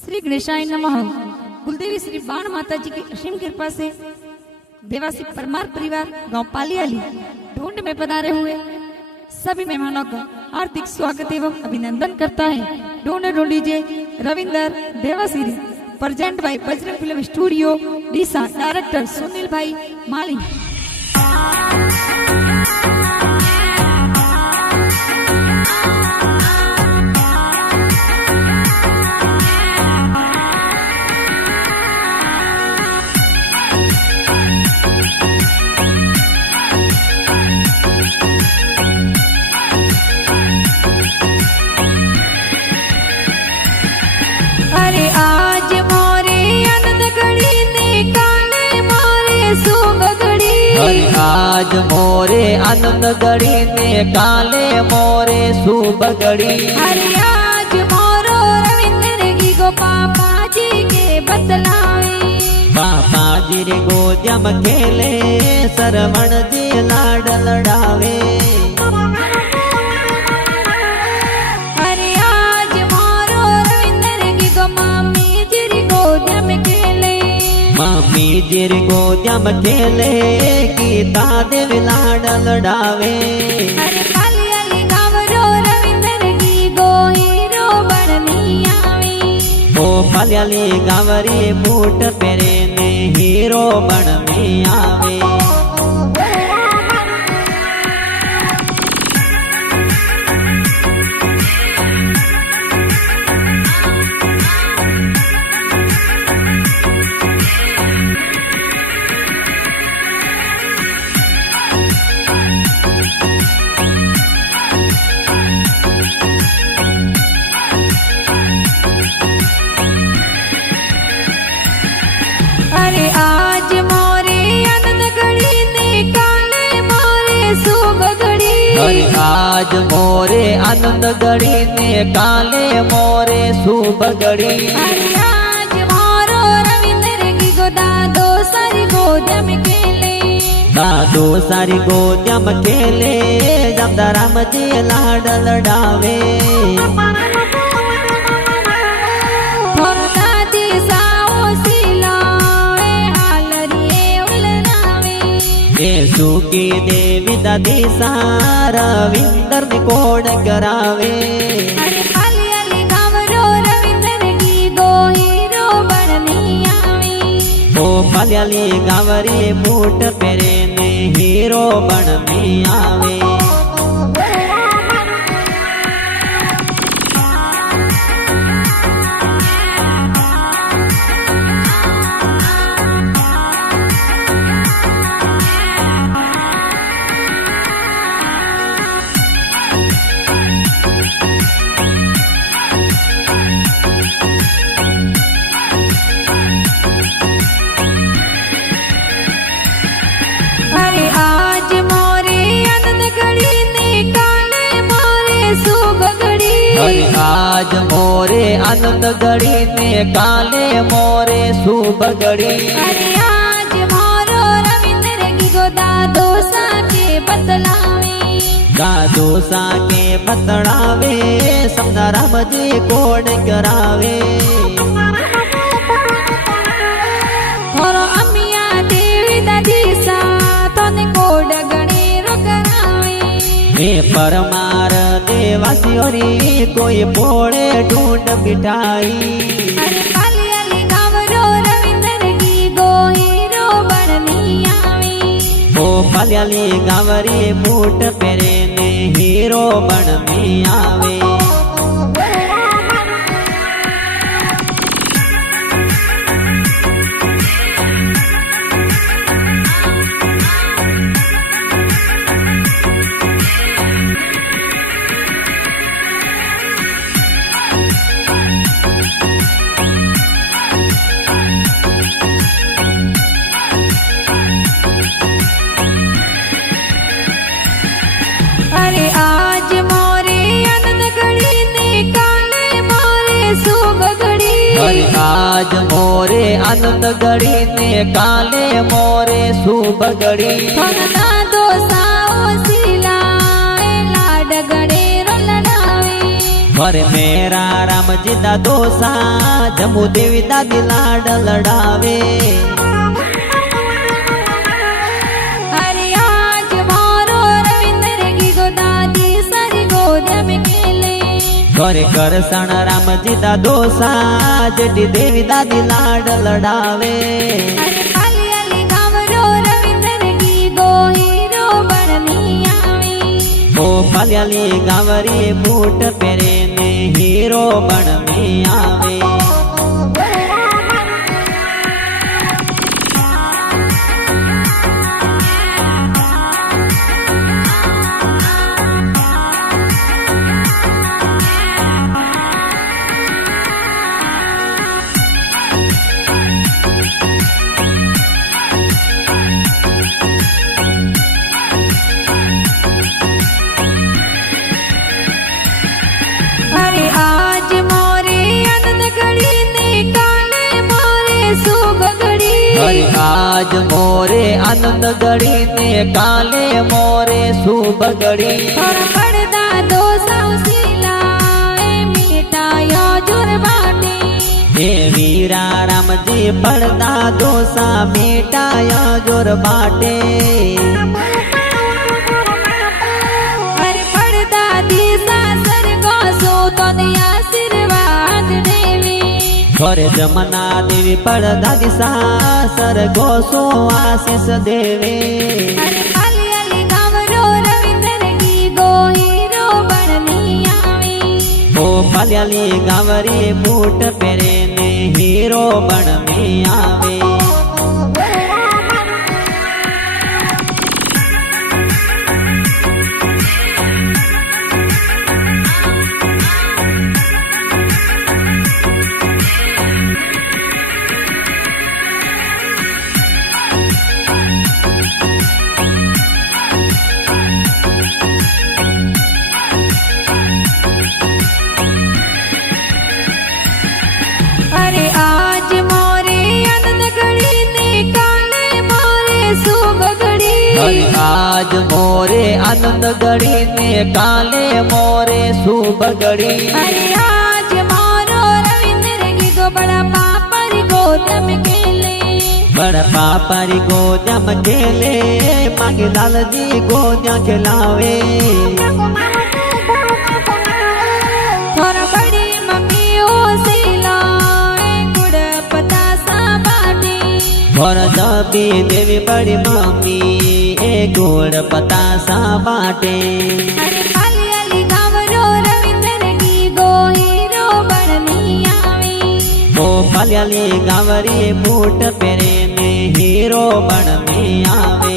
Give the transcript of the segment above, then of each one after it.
श्री गणेशाय नमः। कुलदेवी श्री बाण माता जी की असीम कृपा से देवासी परमार परिवार गांव पालियाली ढूंढ में पधारे हुए सभी मेहमानों का हार्दिक स्वागत एवं अभिनंदन करता है। ढूंढ ढूंढीजिए Ravinder Devasiri present by Bajrang film studio Deesa. Director Sunil भाई माली। अरे आज मोरे आनंद घड़ी ने काले मोरे शुभ घड़ी। अरे आज मोरे आनंद घड़ी ने काले मोरे शुभ घड़ी। अरे आज मोरो रविंद्र की गो पापा जी के बतलावे। पापा जी रे गोद्यम खेले सरवण जी लाड लड़ावे। अरे आज मोरो रविंद्र की गो मामी जी रे गोद्यम खेले। मामी जी रे गोद्यम खेले गीता देव लाड लड़ावे। अरे पालियाली गावरो रविंद्र की गो हीरो बननी आवे। ओ पालियाली गावरी बूट पेरे ने हीरो बन में आवे। अरे आज मोरे आनंद घड़ी ने काले मोरे शुभ घड़ी। अरे आज मोरे आनंद घड़ी ने काले मोरे शुभ घड़ी। अरे आज मोरो रविंद्र की गोदा दो सारी गोदम खेले। दादो सारी गोद्यम खेले जमदा राम जी लाड लड़ावे। और दादी साओ सिलावे हालरिए उलनावे। येसु की देवी दादी सारा विंदर ने कोड करावे। अरे पालियाली गावरो रविंद्र की गो हीरो बननी आवे। ओ पालियाली गावरी बूट पेरे ने हीरो बन में आवे। अरे आज मोरे आनंद घड़ी ने काले मोरे शुभ घड़ी। अरे आज मोरे आनंद घड़ी ने काले मोरे शुभ घड़ी। अरे आज मोरो रविंद्र की गोदा दोसा के बतलावे। दादो सा के बतड़ावे समदा राम जी कोड करावे। और अमिया देवी दादी सा तने कोड गणेरो करावे। हे परमार देवासियोरी कोई पोड़े ढूंढ बिठाई। अरे पालियाली गावरो रविंद्र की गो हीरो बननी आवे। ओ पालियाली गावरी बूट पेरे ने हीरो बन में आवे। अरे आज मोरे आनंद घड़ी ने काले मोरे शुभ घड़ी। अरे आज मोरे आनंद घड़ी ने काले मोरे शुभ घड़ी। भगता दो साओ सिलाए लाड गणेरो लड़ावे। और मेरा राम जी दा दोसा જમુ દેવી દાદી લાડ લડાવે अरे आज मारो रविंद्र की गो दादी सारी गोद में खेले ઘરે કરસણ રામજી દાદો સા જેટી દેવી દાદી લાડ લડાવે अरे खाली अली गावरो रविंद्र की गो हीरो बननी आवी ઓ પાલ્યાલી ગાવરી બૂટ પહેરે ને હીરો બનવી આવે अरे आज मोरे आनंद घड़ी ने काले मोरे शुभ घड़ी અરે આજ મોરે આનંદ ઘડી ને કાલે મોરે શુભ ઘડી और पड़दा दो साउसीला मिटाया जुर बाटे હે વીરા રામજી પડદા દોસા મીટાયા જોર બાટે अरे पड़दा दिशा सरगो सो तो आशीर्वाद देवी ઘરે જમના દેવી પડદા દિશા સરગો સો આશીષ દેવે अरे खाली अली गावरो रविंद्र की गो हीरो बननी आवी ઓ પાલ્યાલી ગાવરી બૂટ પહેરે ને હીરો બનવી આવે अरे आज मोरे आनंद घड़ी ने काले मोरे शुभ घड़ी અરે આજ મોરે આનંદ ઘડી ને કાલે મોરે શુભ ઘડી अरे आज मारो रविंद्र की गो बड़ा पापर गोद में खेले बड़ पापरी गोदम खेले मांगे लालजी गोद्या खिलावे और बड़ी मम्मी ओ सिला गुड़ पतासा बाटे और दबी देवी बड़ी मम्मी ए गोड़ पतासा बाटे अरे खाली अली गावरो रविंद्र की गो हीरो बननी आवी ओ पाल्याली गावरी बूट પહેરે ને હીરો બનવી આવે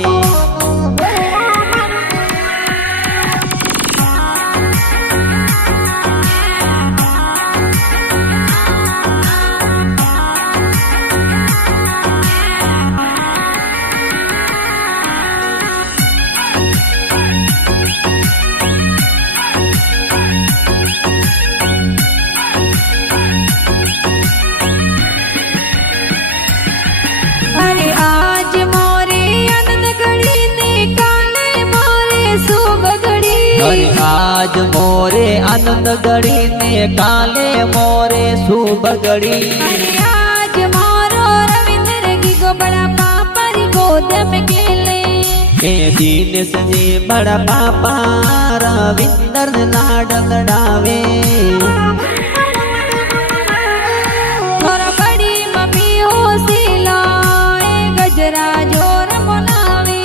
अरे आज मोरे आनंद घड़ी ने काले मोरे शुभ घड़ी અરે આજ મોરે આનંદ ઘડી ને કાલે મોરે શુભ ઘડી अरे आज मारो रविंद्र की गो बड़ा पापर गोद में खेले એ દિનેશ जी बड़ा पापा રવિન્દર ને લાડ લડાવે और बड़ी मम्मी हो सिला गजरा जोर मनावे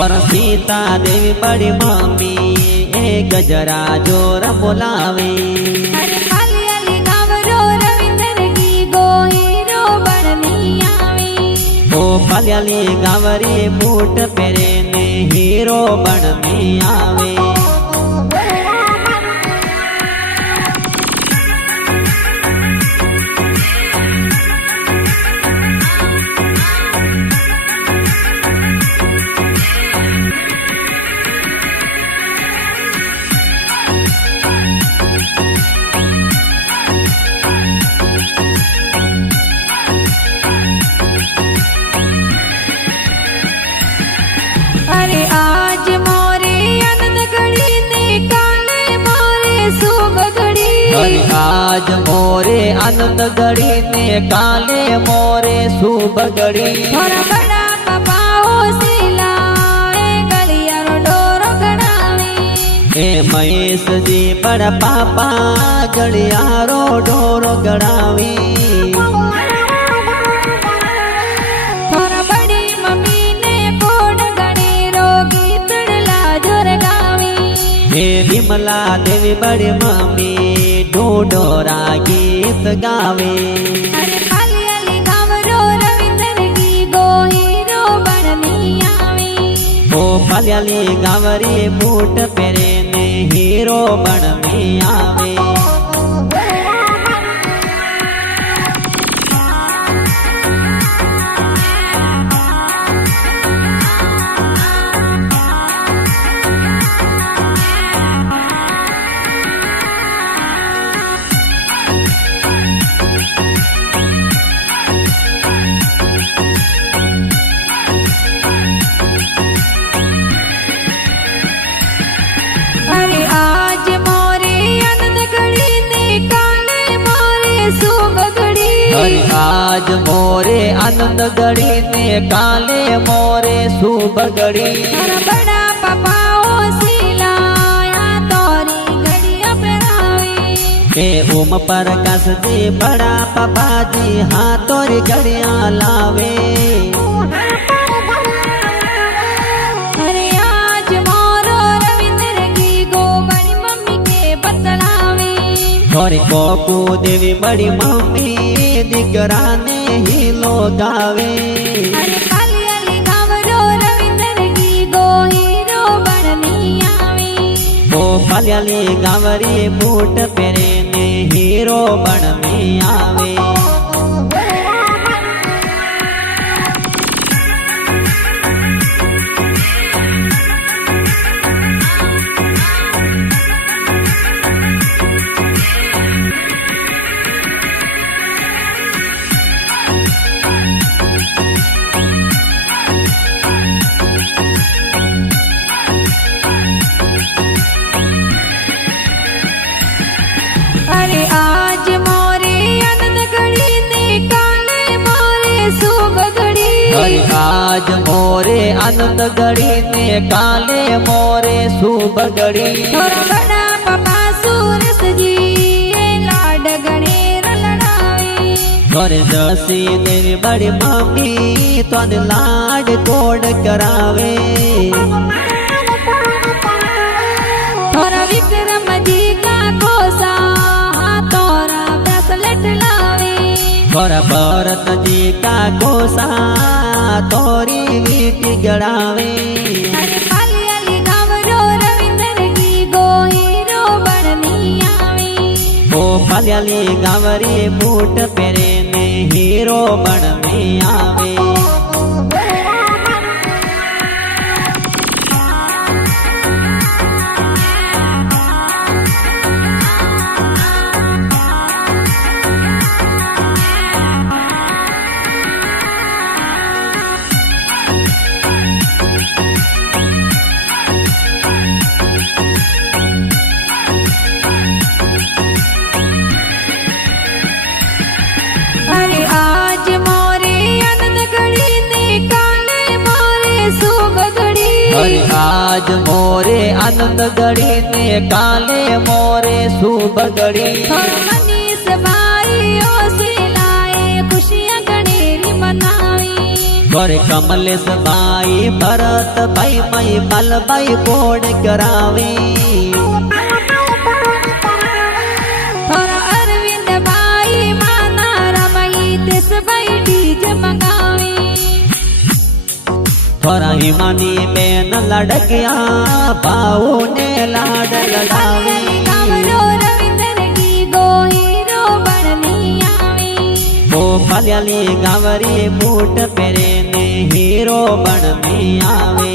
और सीता देवी बड़ी मम्मी ए गजरा जोर बोलावे अरे खाली अली गावरो रविंद्र की गो हीरो बननी आवी ओ पाल्याली गावरी बूट પહેરે ને હીરો બનવી આવે अरे आज मोरे आनंद घड़ी अरे आज मोरे आनंद घड़ी ने काले मोरे शुभ घड़ी थोड़ा बड़ा पपाओ सिलाए गलियारो डोरो गणावी ए महेश जी बड़ा पापा गड़ियारो डोरो गड़ावी थोड़ा बड़ी मम्मी ने कोड गणी रोगी तड़ला जोर गावी हे विमला देवी बड़ी मम्मी ढूंढोरा गीत गावे अरे खाली अली गावरो रविंदर की गो हीरो बननी आवी ओ पल्याली गावरी बूट पेरे ने हीरो बन में आवे अरे आज मोरे आनंद घड़ी ने काले मोरे शुभ घड़ी अरे आज मोरे आनंद घड़ी ने काले मोरे शुभ घड़ी थोड़ा बड़ा पपाओ सिलाया तोरी घड़िया पहनावी ए ओम प्रकाश जी बड़ा पापा जी हाथों घड़िया लावे अरे आज मोरो रविंदर की गो बड़ी मम्मी के बतलावी और कोकू देवी बड़ी मम्मी दिकरा ने ही लो गावे अरे खाली अली गावरो रविंदर की गो हीरो बननी आवी ओ पल्याली गावरी बूट पेरे ने हीरो बन में आवे अरे आज मोरे आनंद घड़ी ने काले मोरे शुभ घड़ी अरे आज मोरे आनंद घड़ी ने काले मोरे शुभ घड़ी थोड़ा बड़ा पपा सूरस जी ये लाड गणेर लड़ावी और दसी देवी बड़ी मम्मी तो लाड कोड करावे थोड़ा विक्रम जी का कोसा तोरा ब्रेसलेट लावी और भरत जी का गोसा तोरी वीटी गड़ावे अरे खाली अली गावरो रविंदर की गो हीरो बननी आवी ओ पल्याली गावरी बूट पेरे ने हीरो बन में आवे अरे आज मोरे आनंद घड़ी ने काले मोरे शुभ घड़ी अरे आज मोरे आनंद घड़ी ने काले मोरे शुभ घड़ी थोड़ा मनीष भाई ओ सिलाए खुशियां गणेरी मनावी और कमलेश भाई भरत भाई मई पल भाई कोड करावे थोड़ा अरविंद भाई माना रमई देश भाई डीजे मंगावी थोड़ा हिमानी में न लड़किया पाओ ने लाड लगावे गावरो रविंदर की गो हीरो बननी आवी ओ पल्याली गावरी बूट पेरे ने हीरो बन में आवे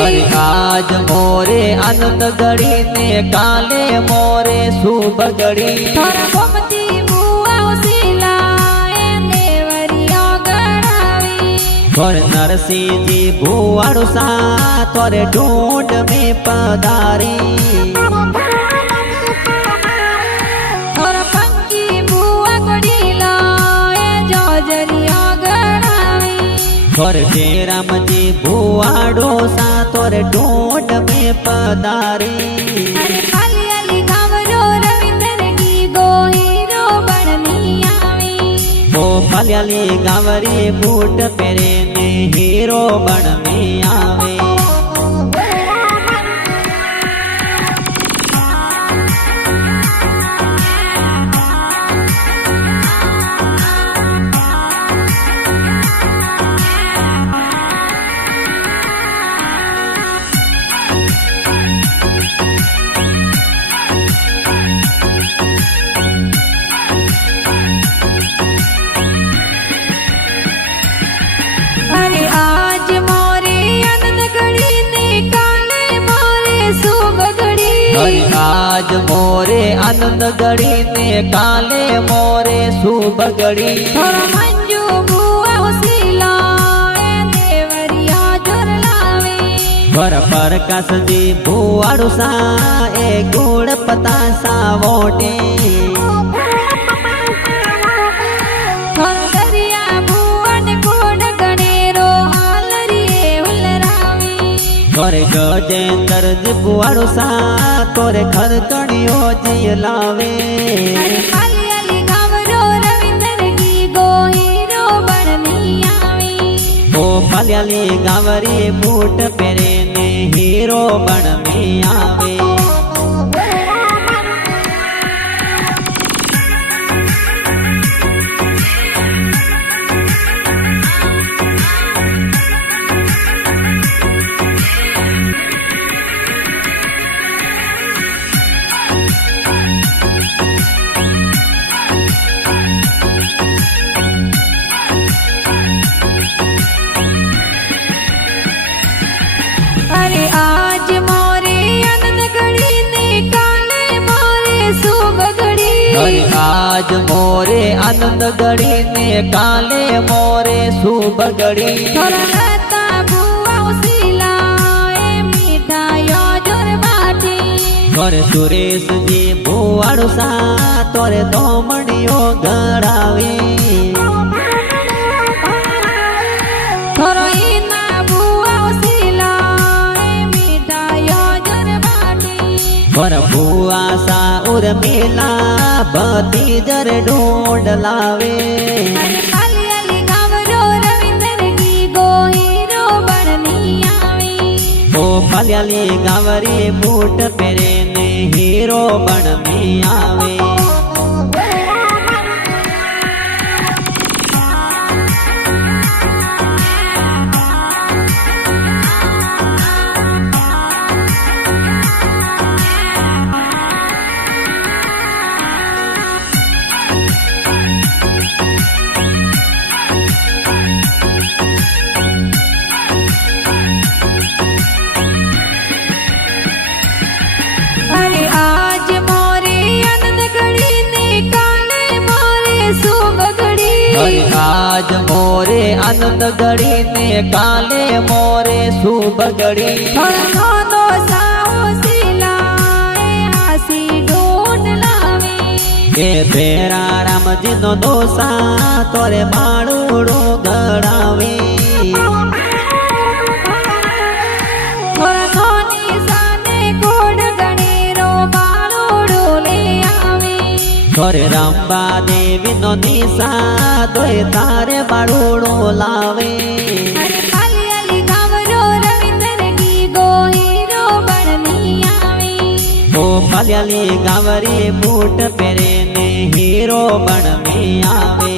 अरे आज मोरे आनंद घड़ी ने काले मोरे शुभ घड़ी થોરા ગોમતી બુઆ ઉસીલાએ દેવરિયા ગણાવી और नरसिंह जी भुआड़ो सा तोरे ढूंढ में पधारी થોરા પંકી બુઆ કોડીલાએ જોજરિયા ગણાવી और जयराम जी भुआड़ो सा तोरे ढूंढ में पधारी અરે ખાલી અલી ગાવરો રવિન્દર કી ગોહીરો બણની આવી ओ मलयाली गावरी बूट पेरे ने हीरो बन में आवे અરે આજ મોરે આનંદ ઘડી ને કાલે મોરે શુભ ઘડી हरि आज मोरे आनंद घड़ी ने काले मोरे शुभ घड़ी થોરા મંજુ બુઆ ઉસીલાએ દેવરિયા જોરલાવે पर प्रकाश जी भुआड़ो सा ए गुड़ पता सा वोटे થોરા દરિયા બુઆ ને કોડ ગણેરો હાલરીએ હુલરાવી और गजेंद्र जी भुआड़ो सा तोरे घर कणियो जी लावे અરે ખાલી અલી ગાવરો રવિન્દર કી ગોહીરો બણની આવી ओ मलयाली गावरी बूट पेरे ने हीरो बन में आवे અરે આજ મોરે આનંદ ઘડી ને કાલે મોરે શુભ ઘડી हरि आज मोरे आनंद घड़ी ने काले मोरे शुभ घड़ी થોરા લતા બુઆ ઉસીલાએ મીઠાઈઓ જોર બાટી और सुरेश जी भुआड़ो सा तोरे दोमड़ियो गड़ावे થોરો ઈના બુઆ ઉસીલાએ મીઠાઈઓ જોર બાટી और भुआ सा उर्मिला भतीजर ढूंढ लावे અરે ખાલી અલી ગાવરો રવિન્દર કી ગોહીરો બણની આવી ओ मलयाली गावरी बूट पेरे ने हीरो बन में आवे અરે આજ મોરે આનંદ ઘડી ને કાલે મોરે શુભ ઘડી हरि आज मोरे आनंद घड़ी ने काले मोरे शुभ घड़ी થોરા નોંધો સાઓ સિલાએ હાસી ઢૂંઢ લાવે ए तेरा राम जी नो दोसा तोरे बाड़ूड़ो गड़ावे થોરા ધોની સાને કોડ ગણેરો બાળોડો લે આવે तोरे रंबा देवी नो निशा तोरे तारे बाड़ूड़ो लावे અરે ખાલી અલી ગાવરો રવિન્દર કી ગોહીરો બણની આવી ओ मलयाली गावरी बूट पेरे ने हीरो बन में आवे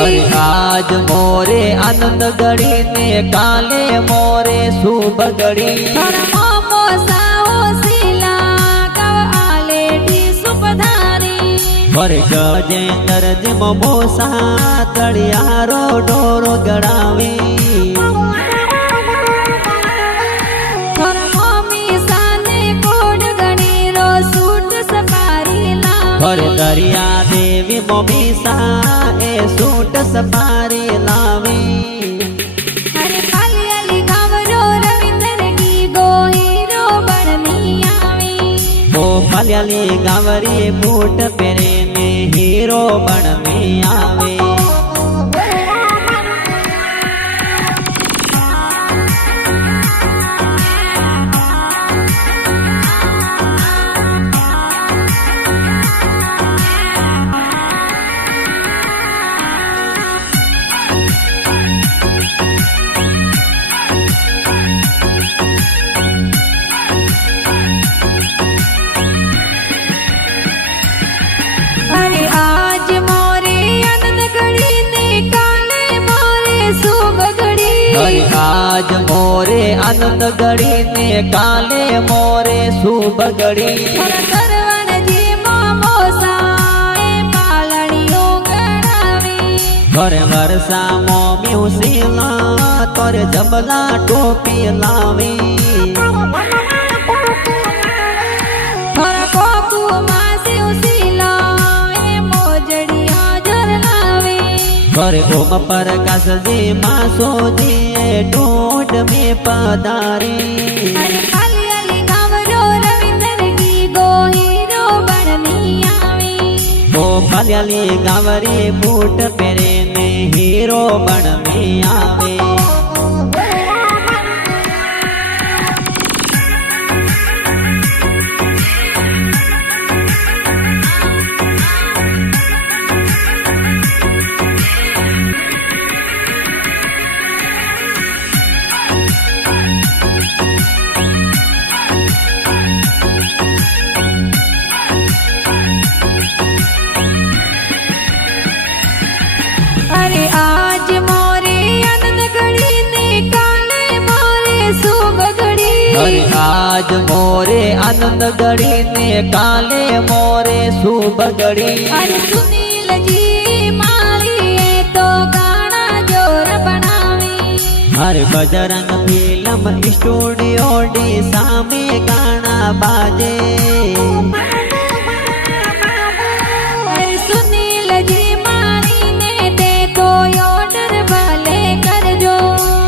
अरे आज मोरे आनंद घड़ी ने काले मोरे शुभ घड़ी मोमो साओ सिला कव आले डी सुपधारी अरे गजेंद्र जी मोसा तड़ियारो डोरो गड़ावी और दरिया देवी मोमीसा ए सूट सपारी लावी अरे पालियाली गावरो रविंदर की गो हीरो बननी आवी ओ पालियाली गावरी बूट पेरे में हीरो बन में आवे आज मोरे आनंद घड़ी ने काले मोरे शुभ घड़ी करवन जी मोमोसा ए पालड़ियों गड़ावी घर वर्षा मोमी उसीला तोर जबला टोपी लावी घर कोकू मासी उसीला ए मोजड़िया जरलावी घर घूम पर कस जी मासो जी टोट में पधारे अरे पालियाली गावरो रविंदर की गो हीरो बननी आवी ओ पालियाली गावरी बूट पेरे में हीरो बन में आवे अरे आज मोरे आनंद घड़ी ने काले मोरे शुभ घड़ी अरे आज मोरे आनंद घड़ी ने काले मोरे शुभ घड़ी अरे सुनील जी मारी तो गाना जोर बनावी हर बजरंग फिल्म स्टूडियो डी सामे गाना बाजे अरे सुनील जी मारी ने दे तो ऑर्डर भले कर जो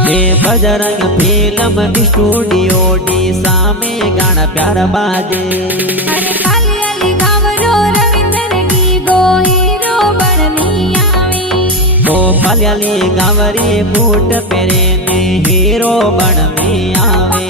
हे बजरंग फिल्म स्टूडियो डी सामे गाना प्यार बाजे अरे पालियाली गावरो रविंदर की गो हीरो बननी आवी ओ पालियाली गावरी बूट पेरे में हीरो बन में आवे